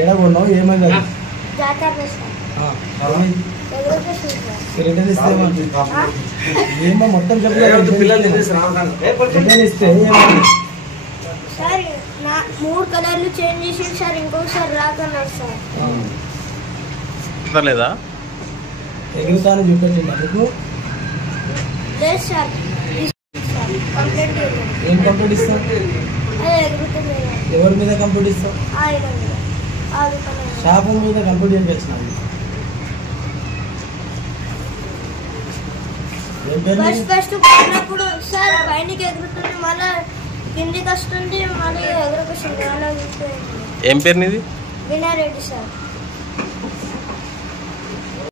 ఏడగొన్నావు ఏమైంది రిటర్న్ ఇస్తే ఏమో మొత్తం చెప్పలేదు రిటర్న్ ఇస్తే సార్ 3 కలర్లు చేంజ్ చేసి సార్ ఇంకొకసారి రాకన్నారు సార్ లేదా ఎగురుతాను చూపెట్టిందా మీకు లేదు సార్ కంప్లైంట్ ఏం కంప్లీట్ ఇస్తావు ఎవరి మీద కంప్లీట్ ఇస్తావు షాపు మీద కంప్లీట్ ఏం చేసినావు ఫస్ట్ పడినప్పుడు సార్ పైనకి ఎగురుతుంది మళ్ళీ కిందికి వస్తుంది మళ్ళీ ఎగురుకొస్తుంది ఏం పేరు నీది వినారెడ్డి సార్